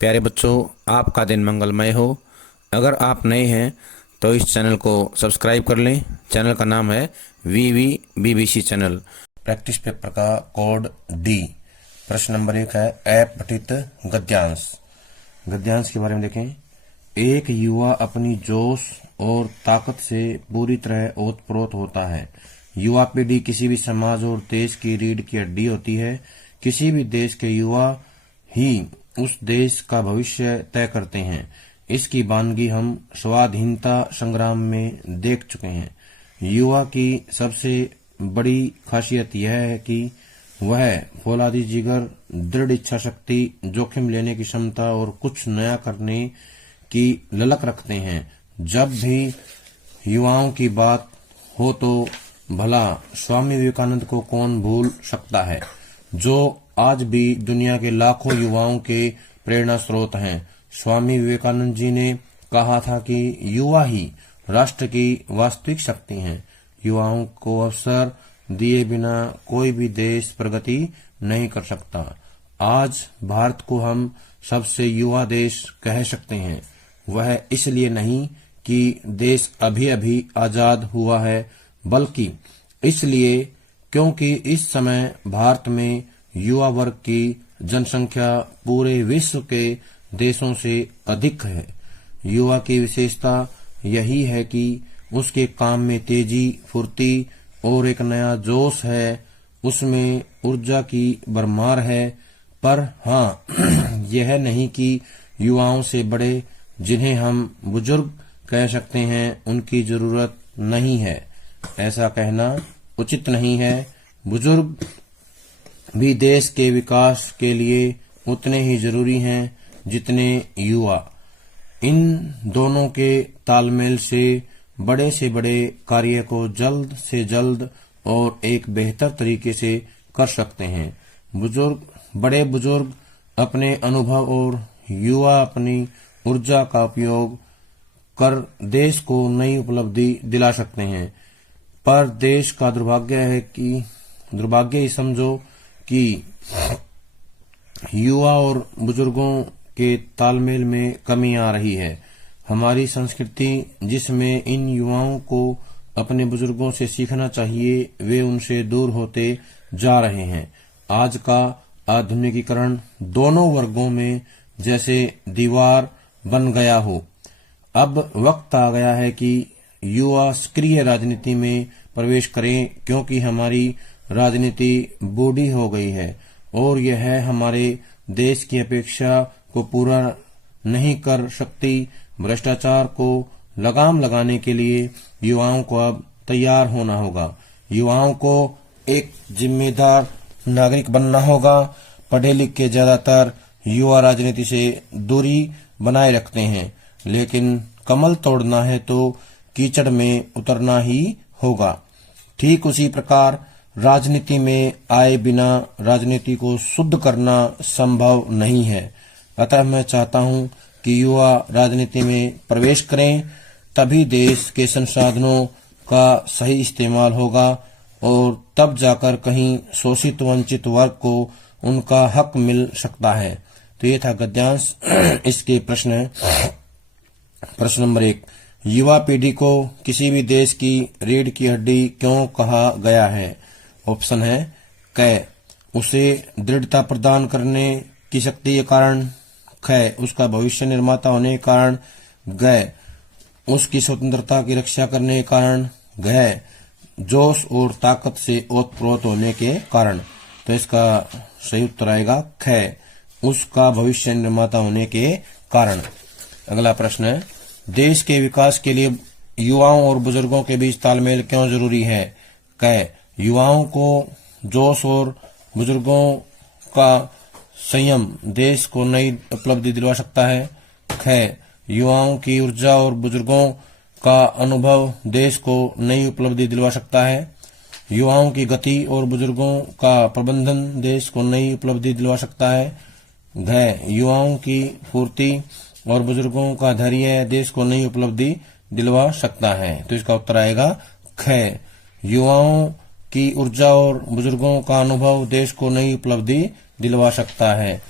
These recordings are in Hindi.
प्यारे बच्चों, आपका दिन मंगलमय हो। अगर आप नए हैं तो इस चैनल को सब्सक्राइब कर लें। चैनल का नाम है VV BBC channel. Practice paper का कोड डी। प्रश्न नंबर 1 है अपठित गद्यांश। गद्यांश के बारे में देखें। एक युवा अपनी जोश और ताकत से पूरी तरह ओतप्रोत होता है। युवा पीढ़ी किसी भी समाज और देश की रीढ़ की हड्डी होती है। किसी भी देश के युवा ही उस देश का भविष्य तय करते हैं। इसकी वानगी हम स्वाधीनता संग्राम में देख चुके हैं। युवा की सबसे बड़ी खासियत यह है कि वह फौलादी जिगर, दृढ़ इच्छा शक्ति, जोखिम लेने की क्षमता और कुछ नया करने की ललक रखते हैं। जब भी युवाओं की बात हो तो भला स्वामी विवेकानंद को कौन भूल सकता है, जो आज भी दुनिया के लाखों युवाओं के प्रेरणा स्रोत हैं। स्वामी विवेकानंद जी ने कहा था कि युवा ही राष्ट्र की वास्तविक शक्ति हैं। युवाओं को अवसर दिए बिना कोई भी देश प्रगति नहीं कर सकता। आज भारत को हम सबसे युवा देश कह सकते हैं। वह इसलिए नहीं कि देश अभी अभी आजाद हुआ है, बल्कि इसलिए क्योंकि इस समय भारत में युवा वर्ग की जनसंख्या पूरे विश्व के देशों से अधिक है। युवा की विशेषता यही है कि उसके काम में तेजी, फुर्ती और एक नया जोश है। उसमें ऊर्जा की भरमार है। पर हाँ, यह नहीं कि युवाओं से बड़े, जिन्हें हम बुजुर्ग कह सकते हैं, उनकी जरूरत नहीं है। ऐसा कहना उचित नहीं है। बुजुर्ग भी देश के विकास के लिए उतने ही जरूरी हैं जितने युवा। इन दोनों के तालमेल से बड़े कार्य को जल्द से जल्द और एक बेहतर तरीके से कर सकते हैं। बड़े बुजुर्ग अपने अनुभव और युवा अपनी ऊर्जा का उपयोग कर देश को नई उपलब्धि दिला सकते हैं। पर देश का दुर्भाग्य ही समझो कि युवा और बुजुर्गों के तालमेल में कमी आ रही है। हमारी संस्कृति जिसमें इन युवाओं को अपने बुजुर्गों से सीखना चाहिए, वे उनसे दूर होते जा रहे हैं। आज का आधुनिकीकरण दोनों वर्गों में जैसे दीवार बन गया हो। अब वक्त आ गया है कि युवा सक्रिय राजनीति में प्रवेश करें, क्योंकि हमारी राजनीति बूढ़ी हो गई है और यह हमारे देश की अपेक्षा को पूरा नहीं कर सकती। भ्रष्टाचार को लगाम लगाने के लिए युवाओं को अब तैयार होना होगा। युवाओं को एक जिम्मेदार नागरिक बनना होगा। पढ़े लिखे ज्यादातर युवा राजनीति से दूरी बनाए रखते हैं, लेकिन कमल तोड़ना है तो कीचड़ में उतरना ही होगा। ठीक उसी प्रकार राजनीति में आए बिना राजनीति को शुद्ध करना संभव नहीं है। अतः मैं चाहता हूं कि युवा राजनीति में प्रवेश करें, तभी देश के संसाधनों का सही इस्तेमाल होगा और तब जाकर कहीं शोषित वंचित वर्ग को उनका हक मिल सकता है। तो ये था गद्यांश। इसके प्रश्न है। प्रश्न नंबर 1, युवा पीढ़ी को किसी भी देश की रीढ़ की हड्डी क्यों कहा गया है? ऑप्शन है क, उसे दृढ़ता प्रदान करने की शक्ति के कारण, ख, उसका भविष्य निर्माता होने के कारण, ग, उसकी स्वतंत्रता की रक्षा करने के कारण, घ, जोश और ताकत से ओतप्रोत होने के कारण। तो इसका सही उत्तर आएगा ख, उसका भविष्य निर्माता होने के कारण। अगला प्रश्न है, देश के विकास के लिए युवाओं और बुजुर्गों के बीच तालमेल क्यों जरूरी है? क, युवाओं को जोश और बुजुर्गों का संयम देश को नई उपलब्धि दिलवा सकता है। ख, युवाओं की ऊर्जा और बुजुर्गों का अनुभव देश को नई उपलब्धि दिलवा सकता है। युवाओं की गति और बुजुर्गों का प्रबंधन देश को नई उपलब्धि दिलवा सकता है। घ, युवाओं की फुर्ती और बुजुर्गों का धैर्य देश को नई उपलब्धि दिलवा सकता है। तो इसका उत्तर आएगा ख, युवाओं की ऊर्जा और बुजुर्गों का अनुभव देश को नई उपलब्धि दिलवा सकता है।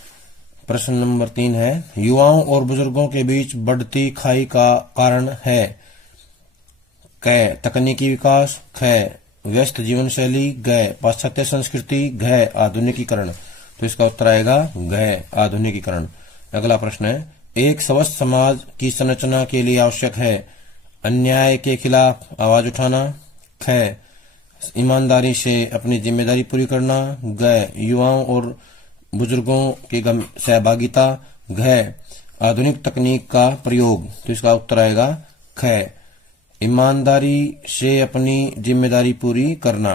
प्रश्न नंबर 3 है, युवाओं और बुजुर्गों के बीच बढ़ती खाई का कारण है। क तकनीकी विकास, ख व्यस्त जीवन शैली, ग पाश्चात्य संस्कृति, घ आधुनिकीकरण। तो इसका उत्तर आएगा घ आधुनिकीकरण। अगला प्रश्न है, एक स्वस्थ समाज की संरचना के लिए आवश्यक है। अन्याय के खिलाफ आवाज उठाना, ख ईमानदारी से अपनी जिम्मेदारी पूरी करना, ग युवाओं और बुजुर्गों की सहभागिता, घ आधुनिक तकनीक का प्रयोग। तो इसका उत्तर आएगा ख ईमानदारी से अपनी जिम्मेदारी पूरी करना।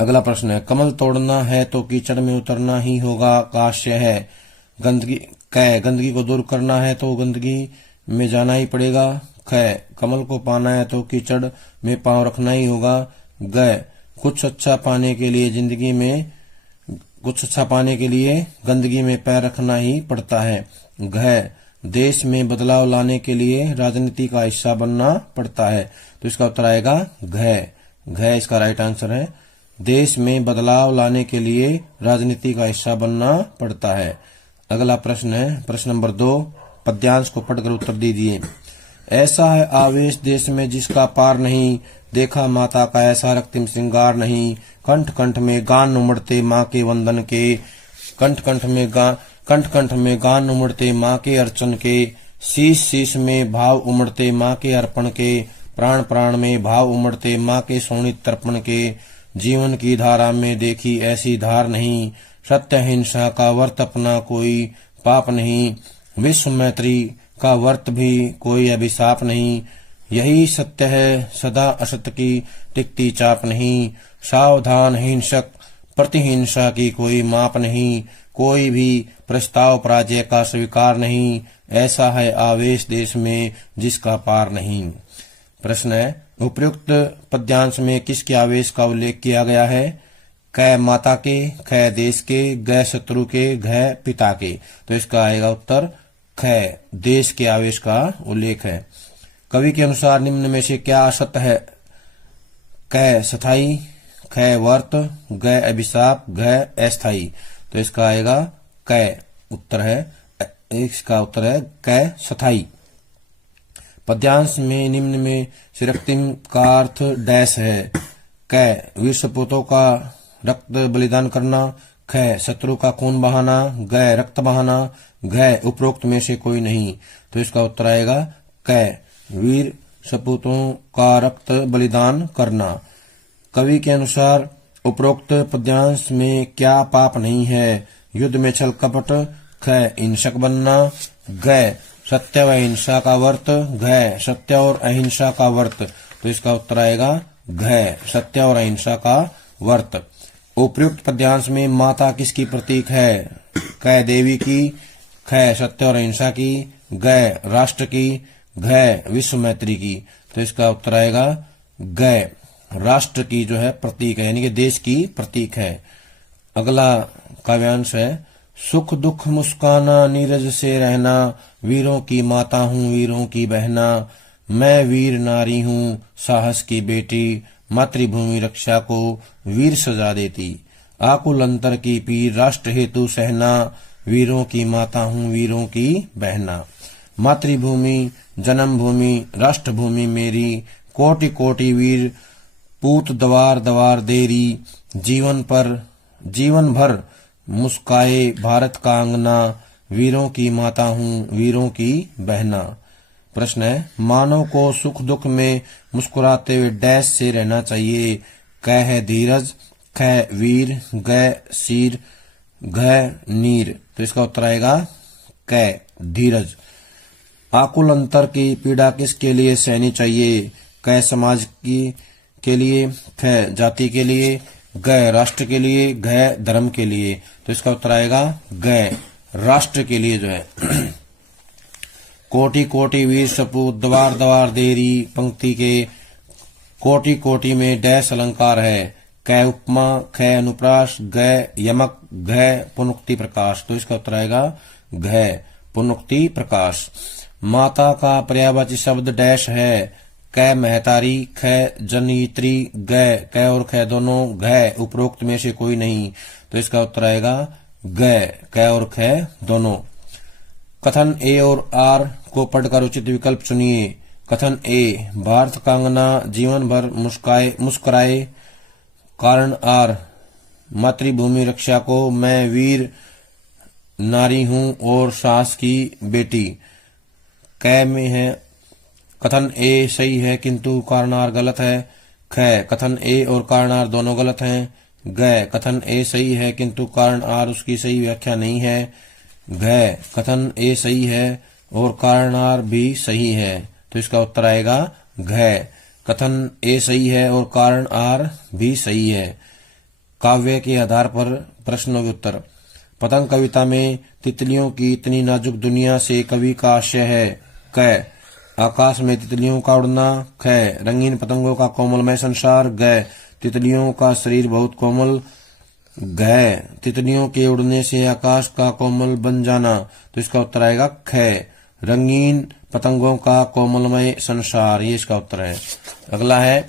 अगला प्रश्न है, कमल तोड़ना है तो कीचड़ में उतरना ही होगा का आशय है। गंदगी को दूर करना है तो गंदगी में जाना ही पड़ेगा। ख कमल को पाना है तो कीचड़ में पांव रखना ही होगा। ग कुछ अच्छा पाने के लिए गंदगी में पैर रखना ही पड़ता है। घ देश में बदलाव लाने के लिए राजनीति का हिस्सा बनना पड़ता है। तो इसका उत्तर आएगा घ इसका राइट आंसर है। देश में बदलाव लाने के लिए राजनीति का हिस्सा बनना पड़ता है। अगला प्रश्न है, प्रश्न नंबर 2, पद्यांश को पढ़कर उत्तर दीजिए। ऐसा है आवेश देश में जिसका पार नहीं, देखा माता का ऐसा रक्तिम श्रृंगार नहीं। कंठ कंठ में गान उमड़ते माँ के वंदन के, कंठ कंठ में गान उमड़ते माँ के अर्चन के। शीश शीश में भाव उमड़ते माँ के अर्पण के, प्राण प्राण में भाव उमड़ते माँ के शोणित तर्पण के। जीवन की धारा में देखी ऐसी धार नहीं, सत्य हिंसा का वर्त अपना कोई पाप नहीं। विश्व मैत्री का वर्त भी कोई अभिशाप नहीं, यही सत्य है सदा असत्य की टिकती चाप नहीं। सावधान हिंसक प्रतिहिंसा की कोई माप नहीं, कोई भी प्रस्ताव पराजय का स्वीकार नहीं। ऐसा है आवेश देश में जिसका पार नहीं। प्रश्न है, उपयुक्त पद्यांश में किसके आवेश का उल्लेख किया गया है। क माता के, ख देश के, ग शत्रु के, घ पिता के। तो इसका आएगा उत्तर ख देश के आवेश का उल्लेख है। कवि के अनुसार निम्न में से क्या असत्य है। क स्थायी, ख वर्त, ग अभिशाप, घ अस्थायी। तो इसका आएगा क उत्तर है, इसका उत्तर है क स्थायी। पद्यांश में निम्न में से रक्तिम का अर्थ डैश है। क वीर सपूतों का रक्त बलिदान करना, ख शत्रु का खून बहाना, ग रक्त बहाना, घ उपरोक्त में से कोई नहीं। तो इसका उत्तर आएगा क वीर सपूतों का रक्त बलिदान करना। कवि के अनुसार उपरोक्त पद्यांश में क्या पाप नहीं है। युद्ध में छल कपट, ख हिंसक बनना, घ सत्य व अहिंसा का वर्त, घ सत्य और अहिंसा का वर्त। तो इसका उत्तर आएगा घ सत्य और अहिंसा का वर्त। उपयुक्त पद्यांश में माता किसकी प्रतीक है। क देवी की, ख सत्य और अहिंसा की, ग राष्ट्र की, घ विश्व मैत्री की। तो इसका उत्तर आएगा घ राष्ट्र की जो है प्रतीक है, यानी कि देश की प्रतीक है। अगला काव्यांश है, सुख दुख मुस्काना नीरज से रहना, वीरों की माता हूँ वीरों की बहना। मैं वीर नारी हूँ साहस की बेटी, मातृभूमि रक्षा को वीर सजा देती। आकुल अंतर की पीर राष्ट्र हेतु सहना, वीरों की माता हूँ वीरों की बहना। मातृभूमि जन्मभूमि राष्ट्रभूमि मेरी, कोटि कोटि वीर पूत दवार दवार देरी। जीवन भर मुस्काए भारत का अंगना, वीरों की माता हूँ वीरों की बहना। प्रश्न है, मानव को सुख दुख में मुस्कुराते हुए डैश से रहना चाहिए। क है धीरज, ख वीर, ग शीर, घ नीर। तो इसका उत्तर आएगा क धीरज। आकुल अंतर की पीड़ा किसके लिए सहनी चाहिए। क समाज के लिए, ख जाति के लिए, ग राष्ट्र के लिए, घ धर्म के लिए। तो इसका उत्तर आएगा घ राष्ट्र के लिए जो है। कोटि कोटि वीर सपूत दवार दवार देरी, पंक्ति के कोटि कोटि में डैश अलंकार है। क उपमा, ख अनुप्रास, ग यमक, घ पुनोक्ति प्रकाश। तो इसका उत्तर आएगा घ पुनोक्ति प्रकाश। माता का पर्यायवाची शब्द डैश है। क महतारी, ख जनयित्री, ग क और ख दोनों, घ उपरोक्त में से कोई नहीं। तो इसका उत्तर आएगा गए, क और ख दोनों। कथन ए और आर को पढ़कर उचित विकल्प चुनिए। कथन ए, भारत कांगना जीवन भर मुस्कुराए। कारण आर, मातृभूमि रक्षा को मैं वीर नारी हूं और सास की बेटी। क में है कथन ए सही है किंतु कारण आर गलत है। ख, कथन ए और कारण आर दोनों गलत हैं। ग, कथन ए सही है किंतु कारण आर उसकी सही व्याख्या नहीं है। घ, कथन ए सही है और कारण आर भी सही है, तो इसका उत्तर आएगा घ। कथन ए सही है और कारण आर भी सही है। काव्य के आधार पर प्रश्नों के उत्तर। पतंग कविता में तितलियों की इतनी नाजुक दुनिया से कवि का आशय है। क, आकाश में तितलियों का उड़ना। ख, रंगीन पतंगों का कोमलमय संसार। ग, तितलियों का शरीर बहुत कोमल। घ, तितलियों के उड़ने से आकाश का कोमल बन जाना, तो इसका उत्तर आएगा ख, रंगीन पतंगों का कोमलमय संसार, ये इसका उत्तर है। अगला है,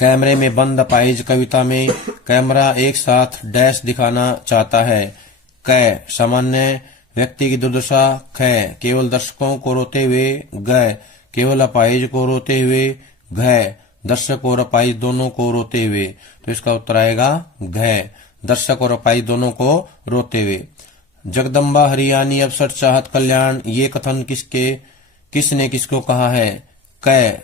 कैमरे में बंद अपाहिज कविता में कैमरा एक साथ डैश दिखाना चाहता है। क, सामान्य व्यक्ति की दुर्दशा। ख, केवल दर्शकों को रोते हुए। ग, केवल अपाहिज को रोते हुए। घ, दर्शक और अपाहिज दोनों को रोते हुए, तो इसका उत्तर आएगा घ, दर्शक और अपाहिज दोनों को रोते हुए। जगदम्बा हरियाणी अवसर चाहत कल्याण, ये कथन किसने किसको कहा है। क,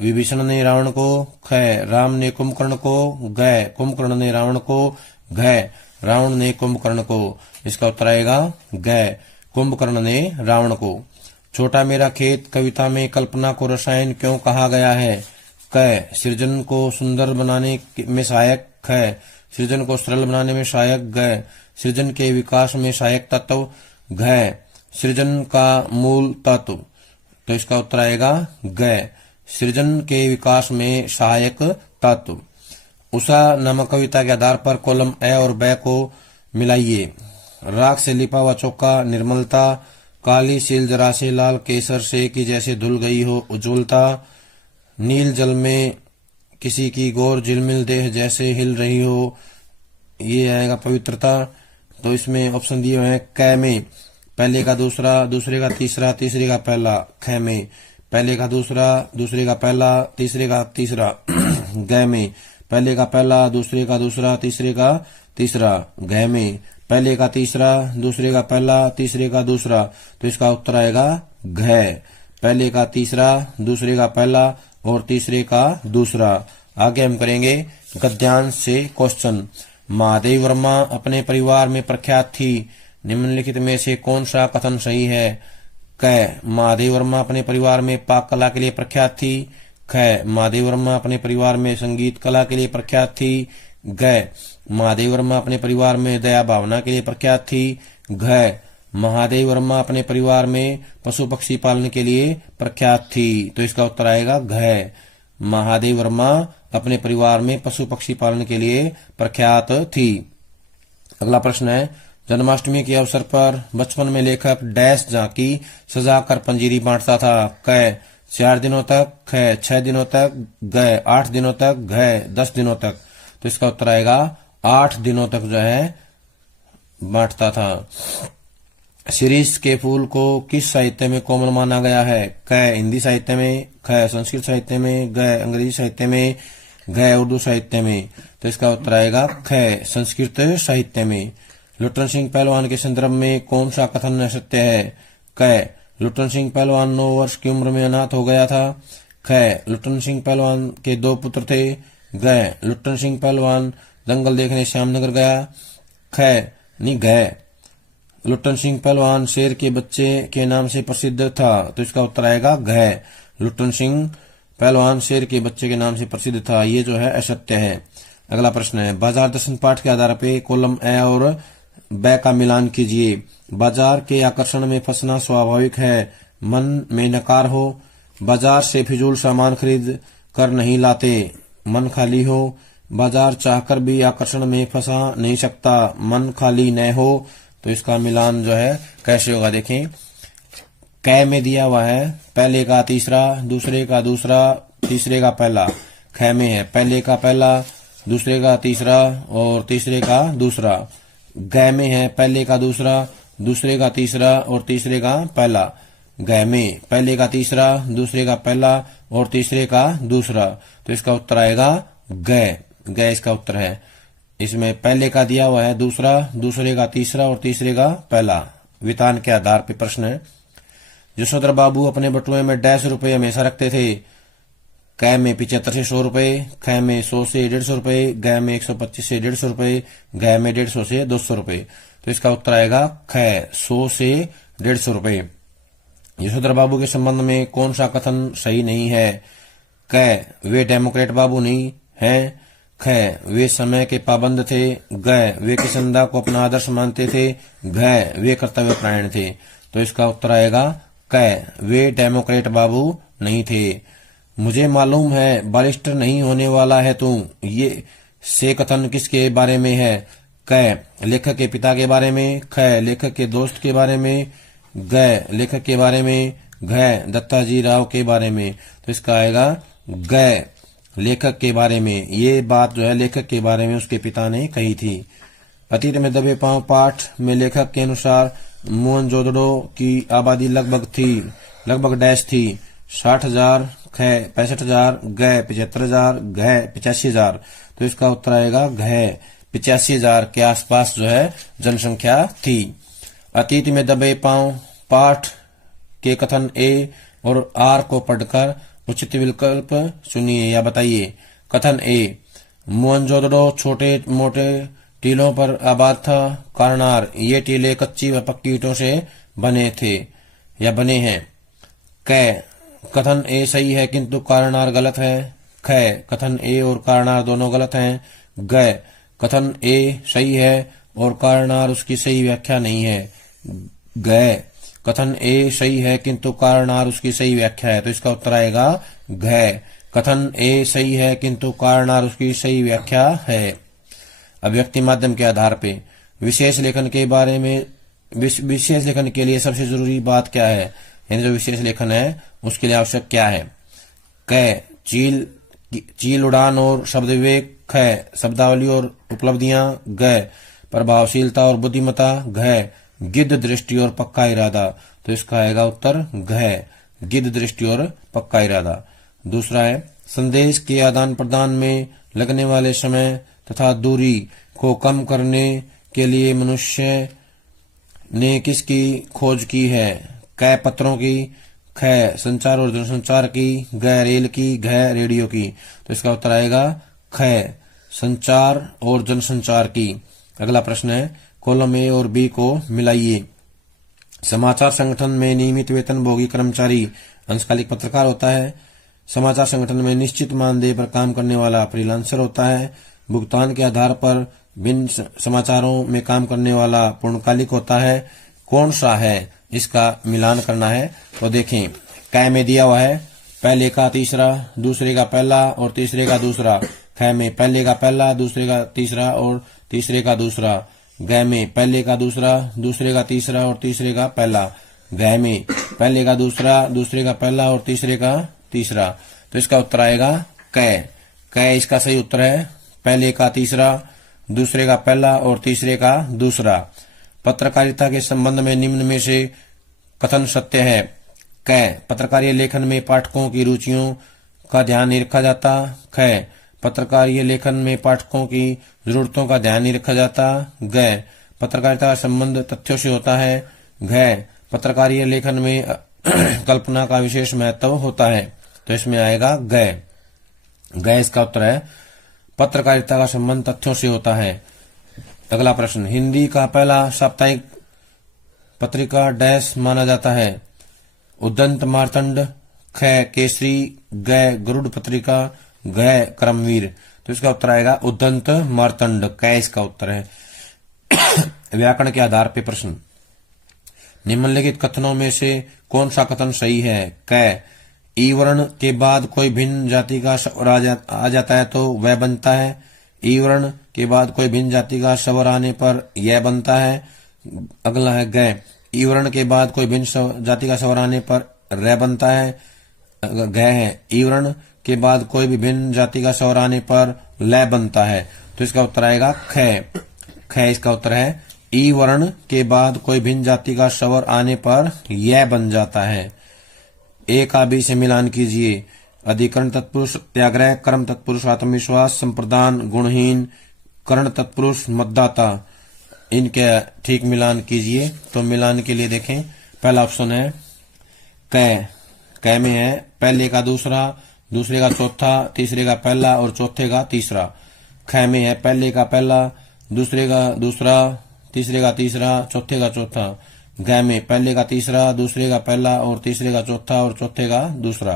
विभीषण ने रावण को। ख, राम ने कुंभकर्ण को। ग, कुंभकर्ण ने रावण को। घ, रावण ने कुंभकर्ण को, इसका उत्तर आएगा घ, कुंभकर्ण ने रावण को। छोटा मेरा खेत कविता में कल्पना को रसायन क्यों कहा गया है। क, सृजन को सुंदर बनाने में सहायक। ख, सृजन को सरल बनाने में सहायक। ग, सृजन के विकास में सहायक तत्व। घ, सृजन का मूल तत्व, तो इसका उत्तर आएगा ग, सृजन के विकास में सहायक तत्व। उषा नामक कविता के आधार पर कॉलम ए और ब को मिलाइए। राख से लिपा हुआ चौका निर्मलता। काली सील जरा से लाल केसर से कि जैसे धुल गई हो उज्ज्वलता। नील जल में किसी की गौर झिलमिल देह जैसे हिल रही हो, ये आएगा पवित्रता। तो इसमें ऑप्शन दिए हुए हैं क में पहले का दूसरा, दूसरे का तीसरा, तीसरे का पहला। ख में पहले का दूसरा, दूसरे का पहला, तीसरे का तीसरा। ग में पहले का पहला, दूसरे का दूसरा, तीसरे का तीसरा। घ में पहले का तीसरा, दूसरे का पहला, तीसरे का दूसरा, तो इसका उत्तर आएगा घ, पहले का तीसरा, दूसरे का पहला और तीसरे का दूसरा। आगे हम करेंगे गद्यांश से क्वेश्चन। महादेवी वर्मा अपने परिवार में प्रख्यात थी, निम्नलिखित में से कौन सा कथन सही है। क, महादेवी वर्मा अपने परिवार में पाक कला के लिए प्रख्यात थी। ख, महादेवी वर्मा अपने परिवार में संगीत कला के लिए प्रख्यात थी। ग, महादेवी वर्मा अपने परिवार में दया भावना के लिए प्रख्यात थी। घ, महादेवी वर्मा अपने परिवार में पशु पक्षी पालन के लिए प्रख्यात थी, तो इसका उत्तर आएगा घ, महादेवी वर्मा अपने परिवार में पशु पक्षी पालन के लिए प्रख्यात थी। अगला प्रश्न है, जन्माष्टमी के अवसर पर बचपन में लेखक डैश झांकी सजाकर पंजीरी बांटता था। क, 4 दिनों तक। ख, 6 दिनों तक। ग, 8 दिनों तक। घ, 10 दिनों तक, तो इसका उत्तर आएगा 8 दिनों तक जो है बांटता था। शिरीष के फूल को किस साहित्य में कोमल माना गया है। क, हिंदी साहित्य में। ख, संस्कृत साहित्य में। ग, अंग्रेजी साहित्य में। घ, उर्दू साहित्य में, तो इसका उत्तर आएगा ख, संस्कृत साहित्य में। लुट्टन सिंह पहलवान के संदर्भ में कौन सा कथन सत्य है। क, लुट्टन सिंह पहलवान 9 वर्ष की उम्र में अनाथ हो गया था। ख, लुट्टन सिंह पहलवान के 2 पुत्र थे। ग, लुट्टन सिंह पहलवान दंगल देखने श्यामनगर गया। घ, लुट्टन सिंह पहलवान शेर के बच्चे के नाम से प्रसिद्ध था, तो इसका उत्तर आएगा घ, लुट्टन सिंह पहलवान शेर के बच्चे के नाम से प्रसिद्ध था, ये जो है असत्य है। अगला प्रश्न है, बाजार दर्शन पाठ के आधार पे कॉलम ए और ब का मिलान कीजिए। बाजार के आकर्षण में फंसना स्वाभाविक है, मन में नकार हो। बाजार से फिजूल सामान खरीद कर नहीं लाते, मन खाली हो। बाजार चाहकर भी आकर्षण में फंसा नहीं सकता, मन खाली न हो। तो इसका मिलान जो है कैसे होगा, देखें। क में दिया हुआ है पहले का तीसरा, दूसरे का दूसरा, तीसरे का पहला। ख में है पहले का पहला, दूसरे का तीसरा और तीसरे का दूसरा। गै में है पहले का दूसरा, दूसरे का तीसरा और तीसरे का पहला। गै में पहले का तीसरा, दूसरे का पहला और तीसरे का दूसरा, तो इसका उत्तर आएगा गै। गै इसका उत्तर है। इसमें पहले का दिया हुआ है दूसरा, दूसरे का तीसरा और तीसरे का पहला। वितान के आधार पर प्रश्न है। यशोधर बाबू अपने बटुए में डैश रुपए हमेशा रखते थे। कै में 75 से 100 रुपए, ख में 100 से 150 रुपए, गै में 125 से 150 रुपए, गै में 150 से 200 रुपए, तो इसका उत्तर आएगा ख 100 से 150 रुपए। यशोधर बाबू के संबंध में कौन सा कथन सही नहीं है? क वे डेमोक्रेट बाबू नहीं है, ख वे समय के पाबंद थे, ग वे किसंदा को अपना आदर्श मानते थे, घ वे कर्तव्य परायण थे, तो इसका उत्तर आएगा क वे डेमोक्रेट बाबू नहीं थे। मुझे मालूम है बारिस्टर नहीं होने वाला है तू, ये से कथन किसके बारे में है? क लेखक के पिता के बारे में, ख लेखक के दोस्त के बारे में, ग लेखक के बारे में, घ दत्ताजी राव के बारे में, तो इसका आएगा ग लेखक के बारे में। ये बात जो है लेखक के बारे में उसके पिता ने कही थी। अतीत में दबे पांव पाठ में लेखक के अनुसार मोहनजोदड़ो की आबादी लगभग डैश थी 60,000, ख 65,000, ग 75,000, घ 85,000, तो इसका उत्तर आएगा घ 85,000 के आसपास जो है जनसंख्या थी। अतीत में दबे पांव पाठ के कथन ए और आर को पढ़कर उचित विकल्प चुनिए या बताइए। कथन ए, मोहनजोदड़ो छोटे मोटे टीलों पर आबाद था। कारनार, ये टीले कच्ची व पक्की ईंटों से बने थे या बने हैं। क कथन ए सही है किंतु कारनार गलत है। ख कथन ए और कारनार दोनों गलत हैं। ग कथन ए सही है और कारनार उसकी सही व्याख्या नहीं है। ग कथन ए सही है किंतु कारनार उसकी सही व्याख्या है, तो इसका उत्तर आएगा घ कथन ए सही है किंतु कारनार उसकी सही व्याख्या है। अभिव्यक्ति माध्यम के आधार पे विशेष लेखन के बारे में, विशेष लेखन के लिए सबसे जरूरी बात क्या है, यानी जो विशेष लेखन है उसके लिए आवश्यक क्या है? क चील उड़ान और शब्द विवेक, ख शब्दावली और उपलब्धियां, ग प्रभावशीलता और बुद्धिमत्ता, घ गिद्ध दृष्टि और पक्का इरादा, तो इसका आएगा उत्तर घ गिद्ध दृष्टि और पक्का इरादा। दूसरा है संदेश के आदान प्रदान में लगने वाले समय तथा दूरी को कम करने के लिए मनुष्य ने किसकी खोज की है? क पत्रों की, ख संचार और जनसंचार की, ग रेल की, घ रेडियो की, तो इसका उत्तर आएगा ख संचार और जनसंचार की। अगला प्रश्न है कॉलम ए और बी को मिलाइए। समाचार संगठन में नियमित वेतनभोगी कर्मचारी अंशकालिक पत्रकार होता है। समाचार संगठन में निश्चित मानदेय पर काम करने वाला फ्रीलांसर होता है। भुगतान के आधार पर भिन्न समाचारों में काम करने वाला पूर्णकालिक होता है। कौन सा है इसका मिलान करना है? तो देखें, क में दिया हुआ है पहले का तीसरा, दूसरे का पहला और तीसरे का दूसरा। ख में पहले का पहला, दूसरे का तीसरा और तीसरे का दूसरा। ग में पहले का दूसरा, दूसरे का तीसरा और तीसरे का पहला। घ में पहले का दूसरा, दूसरे का पहला और तीसरे का तीसरा, तो इसका उत्तर आएगा क। क इसका सही उत्तर है। पहले का तीसरा, दूसरे का पहला और तीसरे का दूसरा। पत्रकारिता के संबंध में निम्न में से कथन सत्य है? क पत्रकारीय लेखन में पाठकों की रुचियों का ध्यान नहीं रखा जाता। ख पत्रकारीय लेखन में पाठकों की जरूरतों का ध्यान नहीं रखा जाता। ग पत्रकारिता का संबंध तथ्यों से होता है। घ पत्रकारीय लेखन में कल्पना का विशेष महत्व होता है, तो इसमें आएगा ग। ग इसका उत्तर है। पत्रकारिता का संबंध तथ्यों से होता है। अगला प्रश्न, हिंदी का पहला साप्ताहिक पत्रिका डैश माना जाता है? उद्दंत मार्तंड, ख केसरी, ग गरुड़ पत्रिका, घ क्रमवीर, तो इसका उत्तर आएगा उद्दंत मार्तंड। क इसका उत्तर है। व्याकरण के आधार पर प्रश्न, निम्नलिखित कथनों में से कौन सा कथन सही है? क ई वर्ण के बाद कोई भिन्न जाति का स्वर आ जाता है तो वह बनता है। ई वर्ण के बाद कोई भिन्न जाति का स्वर आने पर यह बनता है। अगला है ग ई वर्ण के बाद कोई भिन्न जाति का स्वर आने पर र बनता है। घ है ई वर्ण के बाद कोई भी भिन्न जाति का स्वर आने पर ल बनता है, तो इसका उत्तर आएगा ख। ख इसका उत्तर है। ई वर्ण के बाद कोई भिन्न जाति का स्वर आने पर यह बन जाता है। ए का बी से मिलान कीजिए। अधिकरण तत्पुरुष त्याग्रह, कर्म तत्पुरुष आत्मविश्वास, संप्रदान गुणहीन, कर्ण तत्पुरुष मतदाता, इनके ठीक मिलान कीजिए। तो मिलान के लिए देखें, पहला ऑप्शन है कै में है पहले का दूसरा, दूसरे का चौथा, तीसरे का पहला और चौथे का तीसरा। ख में है पहले का पहला, दूसरे का दूसरा, तीसरे का तीसरा, चौथे का चौथा। ग में पहले का तीसरा, दूसरे का पहला और तीसरे का चौथा और चौथे का दूसरा।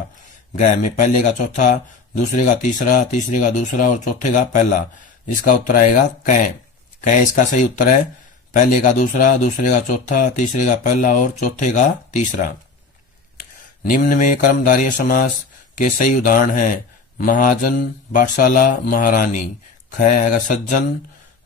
ग में पहले का चौथा, दूसरे का तीसरा, तीसरे का दूसरा और चौथे का पहला। इसका उत्तर आएगा कै इसका सही उत्तर है। पहले का दूसरा, दूसरे का चौथा, तीसरे का पहला और चौथे का तीसरा। निम्न में कर्मधारय समास के सही उदाहरण हैं। महाजन, पाठशाला, महारानी। ख आएगा सज्जन,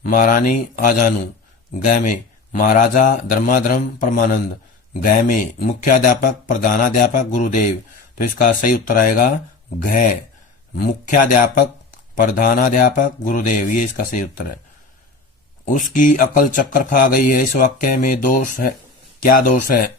महारानी, आजानु। ग में महाराजा, धर्माधर्म, परमानंद। घ में मुख्याध्यापक, प्रधानाध्यापक, गुरुदेव। तो इसका सही उत्तर आएगा घ, मुख्याध्यापक, प्रधानाध्यापक, गुरुदेव, ये इसका सही उत्तर है। उसकी अकल चक्कर खा गई है, इस वाक्य में दोष है, क्या दोष है?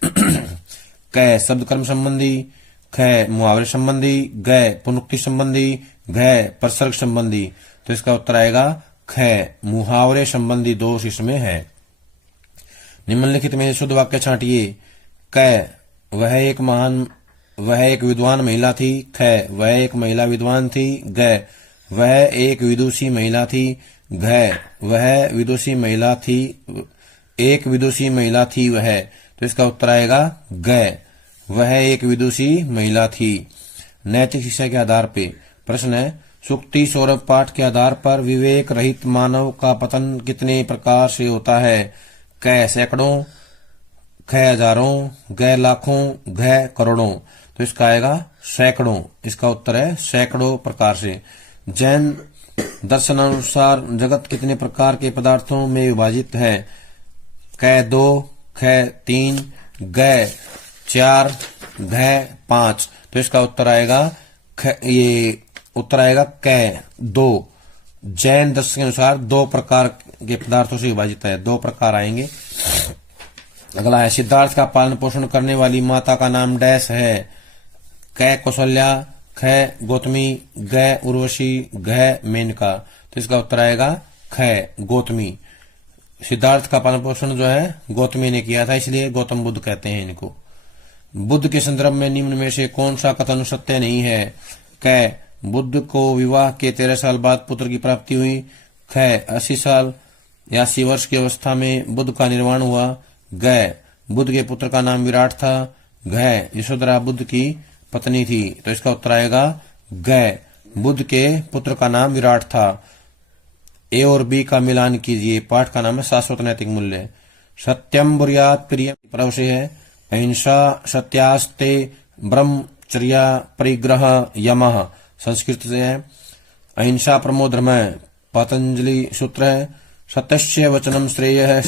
क शब्द कर्म संबंधी, ख मुहावरे संबंधी, ग पुनरुक्ति संबंधी, घ प्रसर्ग संबंधी। तो इसका उत्तर आएगा ख, मुहावरे संबंधी दोष इसमें है। निम्नलिखित में शुद्ध वाक्य छांटिए। क वह एक विद्वान महिला थी। ख वह एक महिला विद्वान थी। ग वह एक विदुषी महिला थी। घ वह विदुषी महिला थी, एक विदुषी महिला थी वह। तो इसका उत्तर आएगा ग, वह एक विदुषी महिला थी। नैतिक शिक्षा के आधार पे प्रश्न है, सूक्ति सौरभ पाठ के आधार पर विवेक रहित मानव का पतन कितने प्रकार से होता है? क सैकड़ों, ख हजारों, ग लाखों, घ करोड़ों। तो इसका आएगा सैकड़ों। इसका उत्तर है सैकड़ों प्रकार से। जैन दर्शनानुसार जगत कितने प्रकार के पदार्थों में विभाजित है? क 2, ख 3, ग 4, घ 5। तो इसका उत्तर आएगा ये उत्तर आएगा क 2। जैन दर्शन के अनुसार 2 प्रकार के पदार्थों से विभाजित है, 2 प्रकार आएंगे। अगला है, सिद्धार्थ का पालन पोषण करने वाली माता का नाम डैश है? क कौशल्या, ख गौतमी, ग उर्वशी, घ मेनका। तो इसका उत्तर आएगा ख गौतमी। सिद्धार्थ का पालन पोषण जो है गौतमी ने किया था, इसलिए गौतम बुद्ध कहते हैं इनको। बुद्ध के संदर्भ में निम्न में से कौन सा कथन सत्य नहीं है? क बुद्ध को विवाह के 13 साल बाद पुत्र की प्राप्ति हुई। ख 80 साल या 80 वर्ष की अवस्था में बुद्ध का निर्वाण हुआ। ग बुद्ध के पुत्र का नाम विराट था। घ यशोधरा बुद्ध की पत्नी थी। तो इसका उत्तर आएगा ग, बुद्ध के पुत्र का नाम विराट था। ए और बी का मिलान कीजिए। पाठ का नाम है शाश्वत नैतिक मूल्य। सत्यम बुर्यात प्रियम प्रव से है। अहिंसा, सत्यास्ते, ब्रह्मचर्या, परिग्रह, यमः संस्कृत से है। अहिंसा परमो धर्म है, पतंजलि सूत्र है। सत्यस्य वचनम श्रेय है,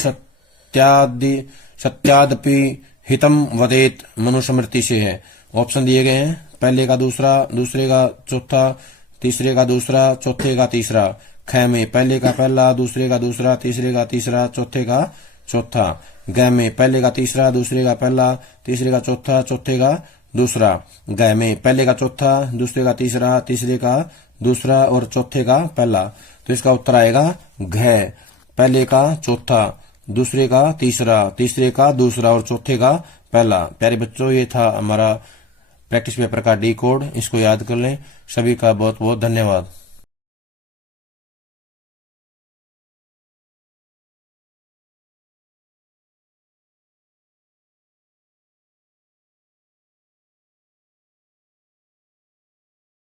सत्यादपि हितम वदेत मनुस्मृति से है। ऑप्शन दिए गए हैं, पहले का दूसरा, दूसरे का चौथा, तीसरे का दूसरा, चौथे का तीसरा। ख में पहले का पहला, दूसरे का दूसरा, तीसरे का तीसरा, चौथे का चौथा। ग में पहले का तीसरा, दूसरे का पहला, तीसरे का चौथा, चौथे का दूसरा। ग में पहले का चौथा, दूसरे का तीसरा, तीसरे का दूसरा और चौथे का पहला। तो इसका उत्तर आएगा घ, पहले का चौथा, दूसरे का तीसरा, तीसरे का दूसरा और चौथे का पहला। प्यारे बच्चों, ये था हमारा प्रैक्टिस पेपर का डी कोड, इसको याद कर लें। सभी का बहुत बहुत धन्यवाद।